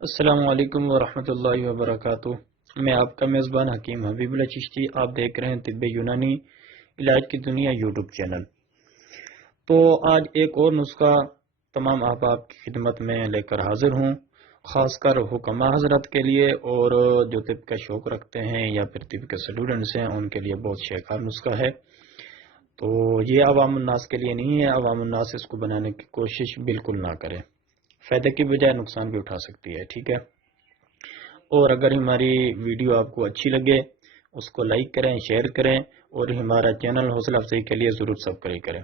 السلام علیکم ورحمۃ اللہ وبرکاتہ۔ میں آپ کا میزبان حکیم حبیب اللہ چشتی، آپ دیکھ رہے ہیں طب یونانی علاج کی دنیا یوٹیوب چینل۔ تو آج ایک اور نسخہ تمام آپ کی خدمت میں لے کر حاضر ہوں، خاص کر حکماء حضرت کے لیے اور جو طب کا شوق رکھتے ہیں یا پھر طب کے اسٹوڈنٹس ہیں ان کے لیے بہت شیکار نسخہ ہے۔ تو یہ عوام الناس کے لیے نہیں ہے، عوام الناس اس کو بنانے کی کوشش بالکل نہ کرے، فائدے کی بجائے نقصان بھی اٹھا سکتی ہے، ٹھیک ہے۔ اور اگر ہماری ویڈیو آپ کو اچھی لگے اس کو لائک کریں، شیئر کریں اور ہمارا چینل حوصلہ افزائی کے لیے ضرور سبسکرائب کریں۔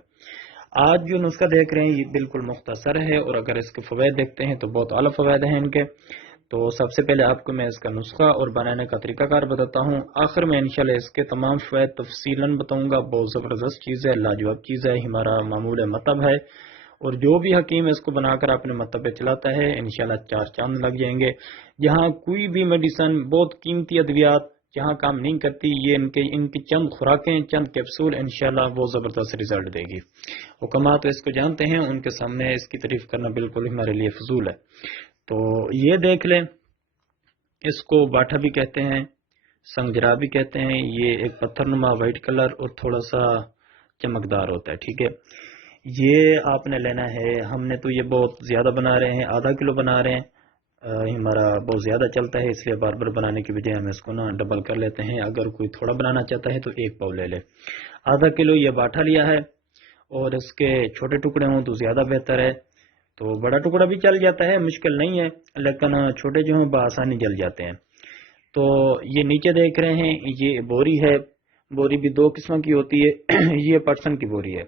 آج جو نسخہ دیکھ رہے ہیں یہ بالکل مختصر ہے، اور اگر اس کے فوائد دیکھتے ہیں تو بہت اعلیٰ فوائد ہیں ان کے۔ تو سب سے پہلے آپ کو میں اس کا نسخہ اور بنانے کا طریقہ کار بتاتا ہوں، آخر میں انشاءاللہ اس کے تمام فوائد تفصیلاً بتاؤں گا۔ بہت زبردست چیز ہے، لاجواب چیز ہے، ہمارا معمول مطب ہے، اور جو بھی حکیم اس کو بنا کر اپنے مطب پہ چلاتا ہے انشاءاللہ چار چاند لگ جائیں گے۔ جہاں کوئی بھی میڈیسن، بہت قیمتی ادویات جہاں کام نہیں کرتی، یہ ان کی چند خوراکیں، چند کیپسول انشاءاللہ وہ زبردست رزلٹ دے گی۔ حکمات تو اس کو جانتے ہیں، ان کے سامنے اس کی تعریف کرنا بالکل ہمارے لیے فضول ہے۔ تو یہ دیکھ لیں، اس کو باٹھا بھی کہتے ہیں، سنگجرا بھی کہتے ہیں۔ یہ ایک پتھر نما وائٹ کلر اور تھوڑا سا چمکدار ہوتا ہے، ٹھیک ہے۔ یہ آپ نے لینا ہے، ہم نے تو یہ بہت زیادہ بنا رہے ہیں، آدھا کلو بنا رہے ہیں، ہمارا بہت زیادہ چلتا ہے، اس لیے بار بار بنانے کی بجائے ہم اس کو ڈبل کر لیتے ہیں۔ اگر کوئی تھوڑا بنانا چاہتا ہے تو ایک پاؤ لے لے۔ آدھا کلو یہ باٹھا لیا ہے، اور اس کے چھوٹے ٹکڑے ہوں تو زیادہ بہتر ہے۔ تو بڑا ٹکڑا بھی چل جاتا ہے، مشکل نہیں ہے، لیکن چھوٹے جو ہوں بآسانی جل جاتے ہیں۔ تو یہ نیچے دیکھ رہے ہیں، یہ بوری ہے۔ بوری بھی دو قسم کی ہوتی ہے، یہ پٹسن کی بوری ہے۔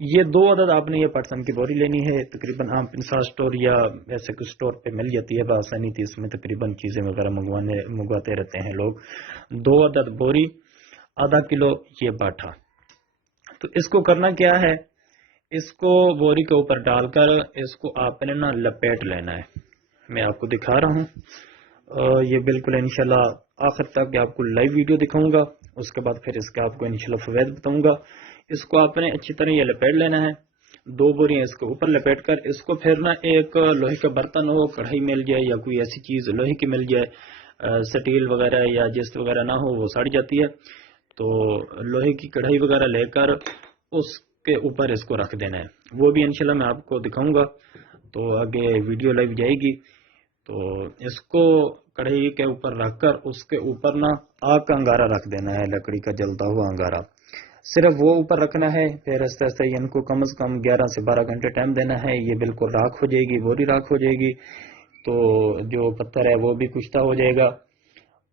یہ دو عدد آپ نے یہ پٹسن کی بوری لینی ہے، تقریباً عام پنسا سٹور یا ایسے کچھ سٹور پہ مل جاتی ہے بآسانی تھی، اس میں تقریباً چیزیں وغیرہ منگواتے رہتے ہیں لوگ۔ دو عدد بوری، آدھا کلو یہ باٹھا۔ تو اس کو کرنا کیا ہے، اس کو بوری کے اوپر ڈال کر اس کو آپ نے لپیٹ لینا ہے۔ میں آپ کو دکھا رہا ہوں، یہ بالکل انشاءاللہ آخر تک آپ کو لائیو ویڈیو دکھاؤں گا، اس کے بعد پھر اس کا آپ کو انشاءاللہ فوائد بتاؤں گا۔ اس کو آپ نے اچھی طرح یہ لپیٹ لینا ہے، دو بوریاں اس کے اوپر لپیٹ کر اس کو پھر ایک لوہے کا برتن ہو، کڑھائی مل جائے یا کوئی ایسی چیز لوہے کی مل جائے، سٹیل وغیرہ یا جست وغیرہ نہ ہو وہ سڑ جاتی ہے، تو لوہے کی کڑھائی وغیرہ لے کر اس کے اوپر اس کو رکھ دینا ہے۔ وہ بھی انشاءاللہ میں آپ کو دکھاؤں گا، تو آگے ویڈیو لائیو جائے گی۔ تو اس کو کڑھائی کے اوپر رکھ کر اس کے اوپر آگ کا انگارہ رکھ دینا ہے، لکڑی کا جلتا ہوا انگارہ، صرف وہ اوپر رکھنا ہے۔ پھر آہستہ آہستہ ان کو کم از کم 11 سے 12 گھنٹے ٹائم دینا ہے، یہ بالکل راکھ ہو جائے گی، بوری راکھ ہو جائے گی، تو جو پتھر ہے وہ بھی کشتہ ہو جائے گا۔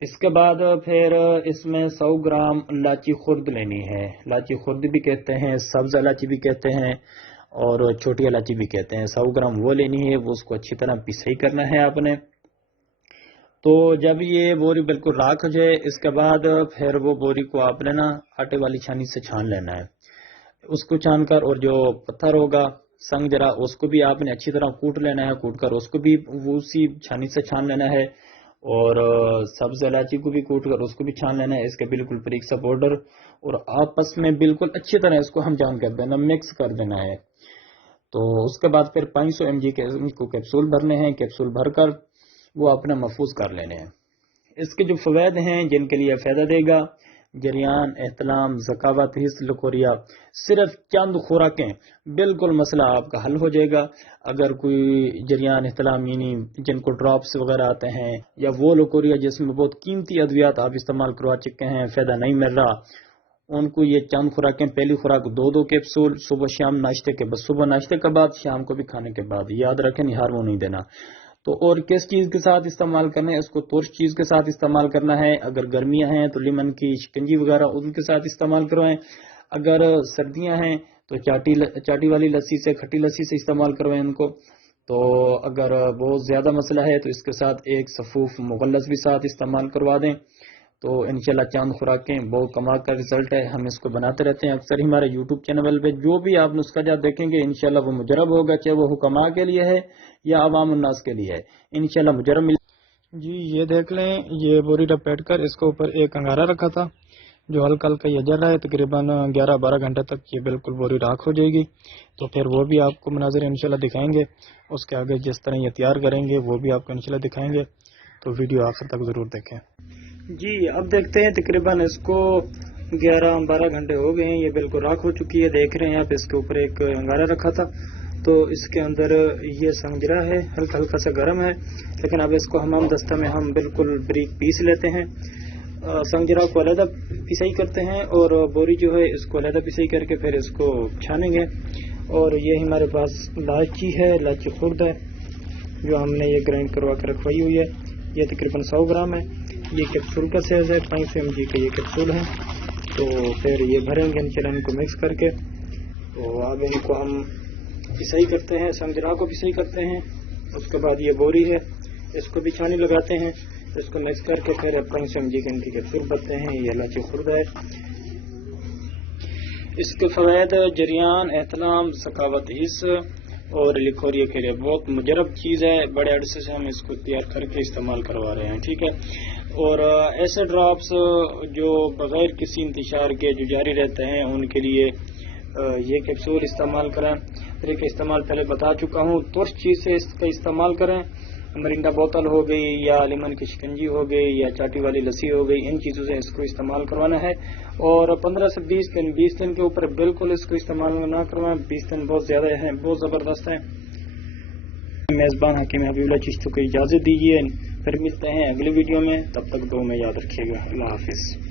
اس کے بعد پھر اس میں 100 گرام لاچی خرد لینی ہے، لاچی خرد بھی کہتے ہیں، سبز الائچی بھی کہتے ہیں، اور چھوٹی الائچی بھی کہتے ہیں۔ 100 گرام وہ لینی ہے، وہ اس کو اچھی طرح پسائی کرنا ہے آپ نے۔ تو جب یہ بوری بالکل راکھ ہو جائے، اس کے بعد پھر وہ بوری کو آپ نے آٹے والی چھانی سے چھان لینا ہے۔ اس کو چھان کر، اور جو پتھر ہوگا سنگ جرا اس کو بھی آپ نے اچھی طرح کوٹ لینا ہے، کوٹ کر اس کو بھی اسی چھانی سے چھان لینا ہے، اور سبز الائچی کو بھی کوٹ کر اس کو بھی چھان لینا ہے، اس کے بالکل باریک سا پاؤڈر، اور آپس میں بالکل اچھی طرح اس کو ہم جان کر دینا، مکس کر دینا ہے۔ تو اس کے بعد پھر 500 mg کے کو کیپسول بھرنے ہیں، کیپسول بھر کر وہ اپنا محفوظ کر لینے ہیں۔ اس کے جو فوائد ہیں جن کے لیے فائدہ دے گا، جریان، احتلام، زکاوت، لیکوریا، صرف چند خوراکیں، بالکل مسئلہ آپ کا حل ہو جائے گا۔ اگر کوئی جریان، احتلام یعنی جن کو ڈراپس وغیرہ آتے ہیں، یا وہ لیکوریا جس میں بہت قیمتی ادویات آپ استعمال کروا چکے ہیں، فائدہ نہیں مل رہا، ان کو یہ چند خوراکیں، پہلی خوراک 2 کیپسول صبح شام ناشتے کے بعد، صبح ناشتے کے بعد، شام کو بھی کھانے کے بعد، یاد رکھیں ہارمون نہیں دینا۔ تو اور کس چیز کے ساتھ استعمال کرنا ہے، اس کو ترش چیز کے ساتھ استعمال کرنا ہے۔ اگر گرمیاں ہیں تو لیمن کی شکنجی وغیرہ ان کے ساتھ استعمال کروائیں، اگر سردیاں ہیں تو چاٹی والی لسی سے، کھٹی لسی سے استعمال کروائیں ان کو۔ تو اگر بہت زیادہ مسئلہ ہے تو اس کے ساتھ ایک صفوف مغلظ بھی ساتھ استعمال کروا دیں، تو انشاءاللہ چاند خوراکیں، بہت کمال کا رزلٹ ہے۔ ہم اس کو بناتے رہتے ہیں اکثر، ہمارے یوٹیوب چینل پہ جو بھی آپ نسخہ جات دیکھیں گے انشاءاللہ وہ مجرب ہوگا، چاہے وہ حکماء کے لیے ہے یا عوام الناس کے لیے ہے، انشاءاللہ مجرب مل۔ جی یہ دیکھ لیں، یہ بوری لپیٹ کر اس کے اوپر ایک انگارہ رکھا تھا، جو ہلکا ہلکا یہ جل رہا ہے تقریباً 11-12 گھنٹے تک یہ بالکل بوری راکھ ہو جائے گی. تو پھر وہ بھی آپ کو مناظر انشاءاللہ دکھائیں گے. اس کے آگے جس طرح یہ تیار کریں گے وہ بھی آپ کو انشاءاللہ دکھائیں گے. تو ویڈیو آخر تک ضرور دیکھیں. جی اب دیکھتے ہیں تقریباً اس کو 11-12 گھنٹے ہو گئے ہیں. یہ بالکل راکھ ہو چکی ہے. دیکھ رہے ہیں آپ اس کے اوپر ایک انگارہ رکھا تھا تو اس کے اندر یہ سنجرا ہے ہلکا ہلکا سا گرم ہے. لیکن اب اس کو حمام دستہ میں ہم بالکل بریک پیس لیتے ہیں. سنجرا کو علیحدہ پسائی کرتے ہیں اور بوری جو ہے اس کو علیحدہ پسائی کر کے پھر اس کو چھانیں گے. اور یہ ہمارے پاس الائچی ہے, الائچی خرد ہے جو ہم نے یہ گرائنڈ کروا کے رکھوائی ہوئی ہے. یہ تقریباً 100 گرام ہے. یہ کیپسول کا سائز ہے, 500 mg کا یہ کیپسول ہے. تو پھر یہ بھریں گے انشاءاللہ ان کو مکس کر کے. تو اب ان کو ہم پسائی کرتے ہیں, سنجرا کو پسائی کرتے ہیں. اس کے بعد یہ بوری ہے اس کو بھی چھانی لگاتے ہیں. اس کو مکس کر کے پھر 500 mg کے ان کی کیپسول بھرتے ہیں. یہ الائچی خرد ہے. اس کے فوائد جریان, احتلام, زکاوت اور لیکوریا کے لیے بہت مجرب چیز ہے. بڑے عرصے سے ہم اس کو تیار کر کے استعمال کروا رہے ہیں. ٹھیک ہے. اور ایسے ڈراپس جو بغیر کسی انتشار کے جو جاری رہتے ہیں ان کے لیے یہ کیپسول استعمال کریں. طریقہ استعمال پہلے بتا چکا ہوں. ترش چیز سے اس کا استعمال کریں. مرینڈا بوتل ہو گئی یا لیمن کی شکنجی ہو گئی یا چاٹی والی لسی ہو گئی, ان چیزوں سے اس کو استعمال کروانا ہے. اور 15 سے 20 دن کے اوپر بالکل اس کو استعمال نہ کروائیں. 20 دن بہت زیادہ ہیں, بہت زبردست ہیں. میزبان حکیم حبیب اللہ چشتی کو اجازت دیجیے. پھر ملتے ہیں اگلی ویڈیو میں. تب تک دعا میں یاد رکھیے گا. اللہ حافظ.